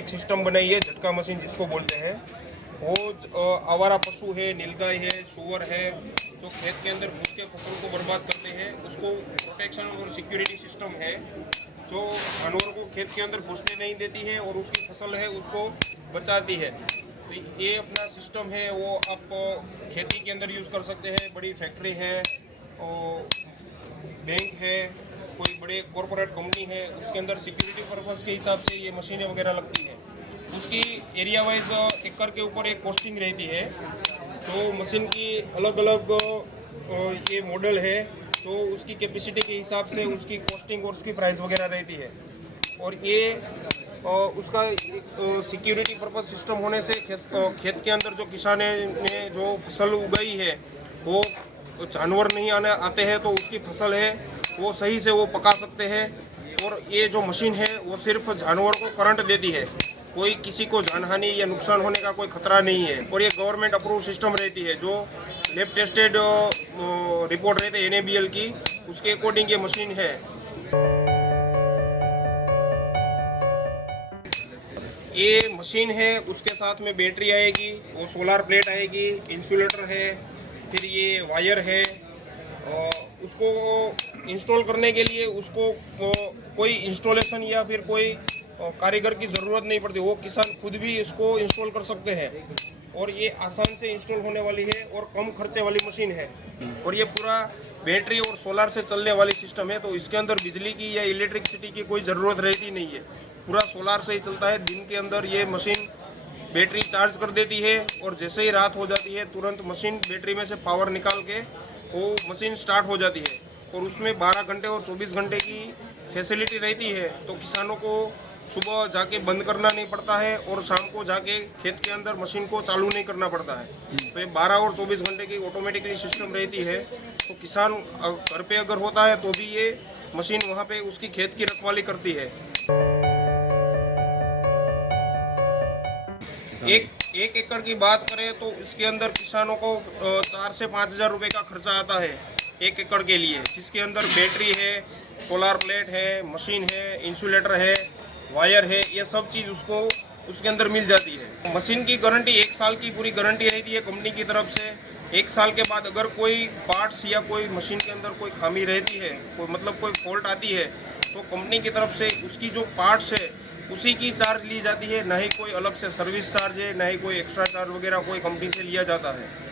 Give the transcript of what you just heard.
एक सिस्टम बनाई है, झटका मशीन जिसको बोलते हैं। वो आवारा पशु है, नीलगाय है, सुअर है, जो खेत के अंदर घुस के फसल को बर्बाद करते हैं, उसको प्रोटेक्शन और सिक्योरिटी सिस्टम है जो जानवर को खेत के अंदर घुसने नहीं देती है और उसकी फसल है उसको बचाती है। तो ये अपना सिस्टम है, वो आप खेती के अंदर यूज़ कर सकते हैं। बड़ी फैक्ट्री है और बैंक है, कोई बड़े कॉरपोरेट कंपनी है, उसके अंदर सिक्योरिटी पर्पज़ के हिसाब से ये मशीनें वगैरह लगती हैं। उसकी एरिया वाइज एकड़ के ऊपर एक कॉस्टिंग रहती है। तो मशीन की अलग अलग ये मॉडल है, तो उसकी कैपेसिटी के हिसाब से उसकी कॉस्टिंग और उसकी प्राइस वगैरह रहती है। और ये उसका सिक्योरिटी पर्पज़ सिस्टम होने से खेत के अंदर जो किसान ने जो फसल उगाई है वो जानवर नहीं आते हैं, तो उसकी फसल है वो सही से वो पका सकते हैं। और ये जो मशीन है वो सिर्फ जानवर को करंट देती है, कोई किसी को जानहानि या नुकसान होने का कोई खतरा नहीं है। और ये गवर्नमेंट अप्रूव सिस्टम रहती है, जो लैब टेस्टेड रिपोर्ट रहते हैं NABL की, उसके अकॉर्डिंग ये मशीन है। ये मशीन है, उसके साथ में बैटरी आएगी, वो सोलार प्लेट आएगी, इंसुलेटर है, फिर ये वायर है। उसको इंस्टॉल करने के लिए उसको कोई इंस्टॉलेशन या फिर कोई कारीगर की ज़रूरत नहीं पड़ती, वो किसान खुद भी इसको इंस्टॉल कर सकते हैं। और ये आसान से इंस्टॉल होने वाली है और कम खर्चे वाली मशीन है। और ये पूरा बैटरी और सोलार से चलने वाली सिस्टम है, तो इसके अंदर बिजली की या इलेक्ट्रिसिटी की कोई ज़रूरत रहती नहीं है, पूरा सोलार से ही चलता है। दिन के अंदर ये मशीन बैटरी चार्ज कर देती है और जैसे ही रात हो जाती है तुरंत मशीन बैटरी में से पावर निकाल के वो मशीन स्टार्ट हो जाती है। और उसमें 12 घंटे और 24 घंटे की फैसिलिटी रहती है, तो किसानों को सुबह जाके बंद करना नहीं पड़ता है और शाम को जाके खेत के अंदर मशीन को चालू नहीं करना पड़ता है। तो ये 12 और 24 घंटे की ऑटोमेटिकली सिस्टम रहती है। तो किसान घर पे अगर होता है तो भी ये मशीन वहाँ पे उसकी खेत की रखवाली करती है। एक एकड़ की बात करें तो इसके अंदर किसानों को 4 से 5 हज़ार रुपये का खर्चा आता है एक एकड़ के लिए, जिसके अंदर बैटरी है, सोलार प्लेट है, मशीन है, इंसुलेटर है, वायर है, ये सब चीज़ उसके अंदर मिल जाती है। मशीन की गारंटी 1 साल की पूरी गारंटी रहती है कंपनी की तरफ से। 1 साल के बाद अगर कोई पार्ट्स या कोई मशीन के अंदर कोई खामी रहती है, कोई मतलब कोई फॉल्ट आती है, तो कंपनी की तरफ से उसकी जो पार्ट्स है उसी की चार्ज ली जाती है, ना ही कोई अलग से सर्विस चार्ज है, ना ही कोई एक्स्ट्रा चार्ज वगैरह कोई कंपनी से लिया जाता है।